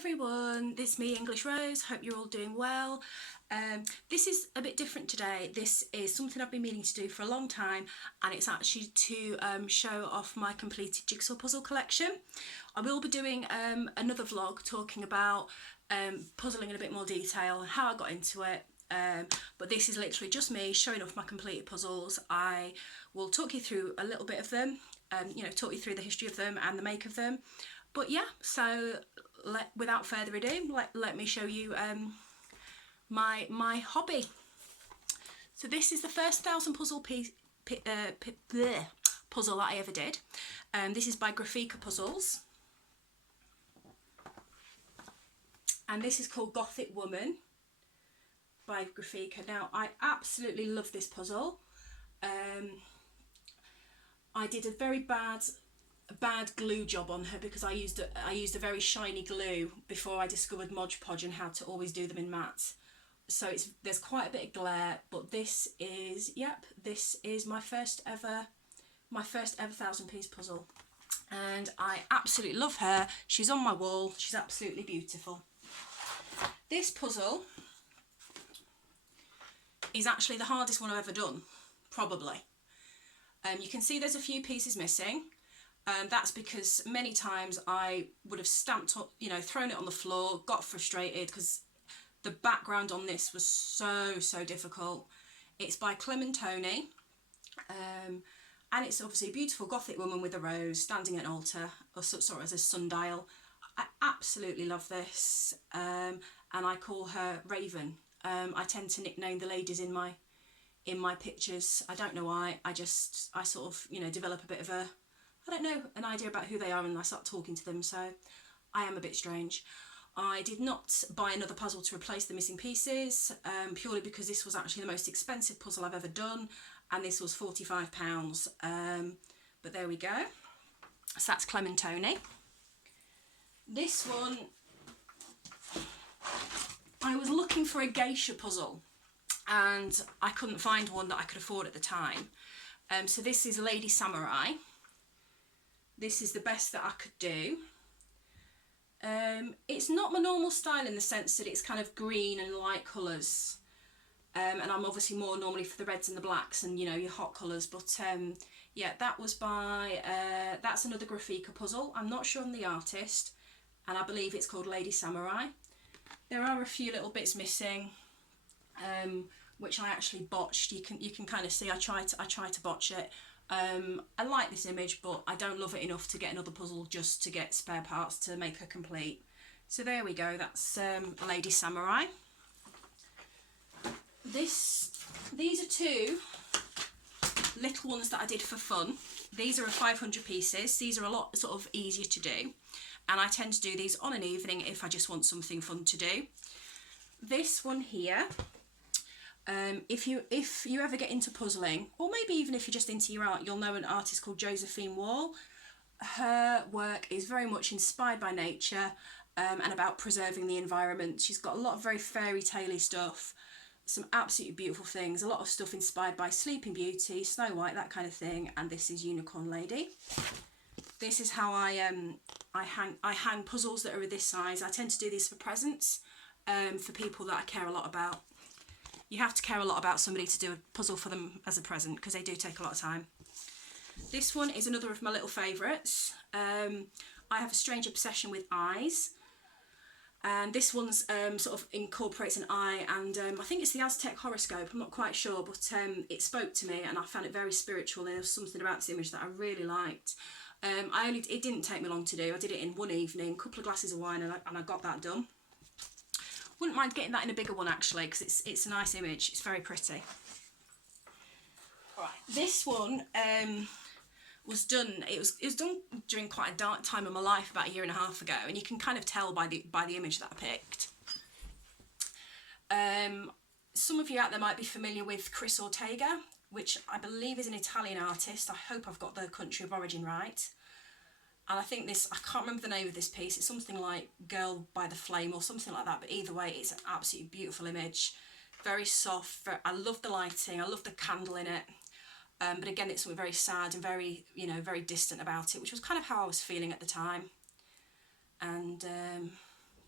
everyone, it's me, English Rose. Hope you're all doing well. This is a bit different today. This is something I've been meaning to do for a long time, and it's actually to show off my completed jigsaw puzzle collection. I will be doing another vlog talking about puzzling in a bit more detail, how I got into it, but this is literally just me showing off my completed puzzles. I will talk you through a little bit of them, talk you through the history of them and the make of them. But yeah, so without further ado, let me show you my hobby. So this is the first 1,000 puzzle puzzle that I ever did. This is by Graphika Puzzles, and this is called Gothic Woman by Graphika. Now, I absolutely love this puzzle. I did a very bad glue job on her because I used a very shiny glue before I discovered Mod Podge and how to always do them in matte. So there's quite a bit of glare, but this is my first ever 1,000-piece puzzle, and I absolutely love her. She's on my wall. She's absolutely beautiful. This puzzle is actually the hardest one I've ever done, probably. You can see there's a few pieces missing. That's because many times I would have stamped up, thrown it on the floor, got frustrated because the background on this was so difficult. It's by Clementoni, and it's obviously a beautiful Gothic woman with a rose standing at an altar, or sort of as a sundial. I absolutely love this, and I call her Raven. I tend to nickname the ladies in my pictures. I don't know why. I sort of develop a bit of an idea about who they are, and I start talking to them, so I am a bit strange. I did not buy another puzzle to replace the missing pieces, purely because this was actually the most expensive puzzle I've ever done, and this was £45. But there we go. So that's Clementoni. This one, I was looking for a geisha puzzle, and I couldn't find one that I could afford at the time. So this is Lady Samurai. This is the best that I could do. It's not my normal style in the sense that it's kind of green and light colours, and I'm obviously more normally for the reds and the blacks and your hot colours, but yeah, that was by that's another Graphika puzzle. I'm not sure on the artist, and I believe it's called Lady Samurai. There are a few little bits missing, which I actually botched. You can kind of see I tried to botch it. I like this image, but I don't love it enough to get another puzzle just to get spare parts to make her complete. So there we go, that's Lady Samurai. These are two little ones that I did for fun. These are 500 pieces. These are a lot sort of easier to do, and I tend to do these on an evening if I just want something fun to do. This one here, if you ever get into puzzling, or maybe even if you're just into your art, you'll know an artist called Josephine Wall. Her work is very much inspired by nature, and about preserving the environment. She's got a lot of very fairy tale-y stuff, some absolutely beautiful things, a lot of stuff inspired by Sleeping Beauty, Snow White, that kind of thing, and this is Unicorn Lady. This is how I hang puzzles that are this size. I tend to do these for presents, for people that I care a lot about. You have to care a lot about somebody to do a puzzle for them as a present, because they do take a lot of time. This one is another of my little favourites. I have a strange obsession with eyes, and this one's sort of incorporates an eye, and I think it's the Aztec horoscope, I'm not quite sure, but it spoke to me and I found it very spiritual, and there was something about this image that I really liked. It didn't take me long to do. I did it in one evening, a couple of glasses of wine, and I got that done. Wouldn't mind getting that in a bigger one actually, because it's a nice image. It's very pretty. Alright, this one was done. It was done during quite a dark time of my life about 1.5 years ago, and you can kind of tell by the image that I picked. Some of you out there might be familiar with Chris Ortega, which I believe is an Italian artist. I hope I've got the country of origin right. And I think I can't remember the name of this piece, it's something like Girl by the Flame or something like that, but either way, it's an absolutely beautiful image. Very soft, I love the lighting, I love the candle in it. But again, it's something very sad and very, very distant about it, which was kind of how I was feeling at the time. And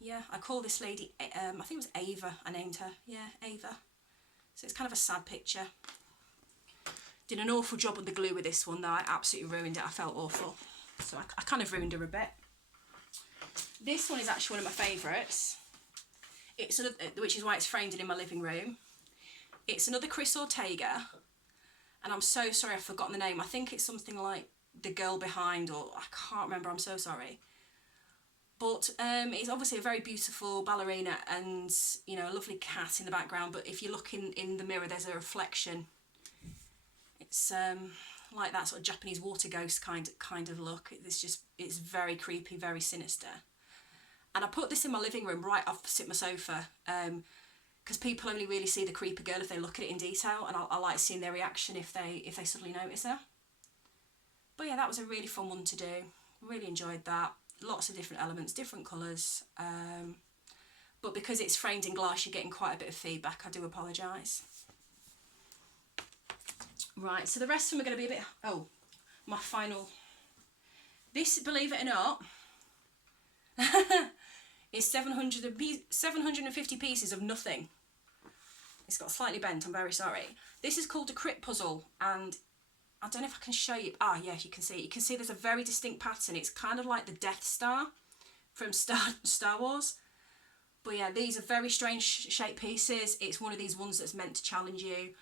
yeah, I call this lady, I think it was Ava, I named her. Yeah, Ava. So it's kind of a sad picture. Did an awful job on the glue with this one though. I absolutely ruined it. I felt awful. So I kind of ruined her a bit. This one is actually one of my favourites. It's another, which is why it's framed in my living room. It's another Chris Ortega. And I'm so sorry I've forgotten the name. I think it's something like The Girl Behind, or I can't remember, I'm so sorry. But it's obviously a very beautiful ballerina and, you know, a lovely cat in the background. But if you look in the mirror, there's a reflection. It's like that sort of Japanese water ghost kind of look. It's very creepy, very sinister. And I put this in my living room right opposite my sofa, because people only really see the creepy girl if they look at it in detail, and I like seeing their reaction if they suddenly notice her. But yeah, that was a really fun one to do. Really enjoyed that. Lots of different elements, different colours. But because it's framed in glass, you're getting quite a bit of feedback. I do apologise. Right, so the rest of them are going to be a bit... Oh, my final... This, believe it or not, is 750 pieces of nothing. It's got slightly bent, I'm very sorry. This is called a crypt puzzle, and I don't know if I can show you. Ah, yes, you can see. You can see there's a very distinct pattern. It's kind of like the Death Star from Star Wars. But yeah, these are very strange shaped pieces. It's one of these ones that's meant to challenge you.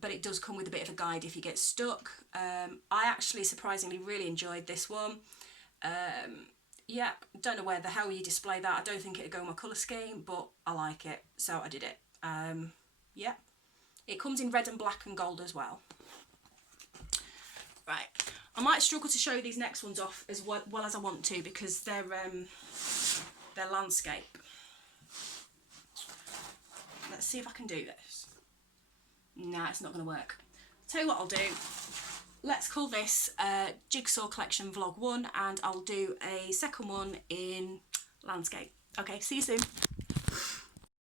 But it does come with a bit of a guide if you get stuck. I actually surprisingly really enjoyed this one. Yeah, don't know where the hell you display that. I don't think it'd go in my colour scheme, but I like it, so I did it. Yeah, it comes in red and black and gold as well. Right, I might struggle to show these next ones off as well as I want to, because they're landscape. Let's see if I can do this. Nah, it's not going to work. Tell you what I'll do. Let's call this Jigsaw Collection Vlog 1, and I'll do a second one in landscape. Okay, see you soon.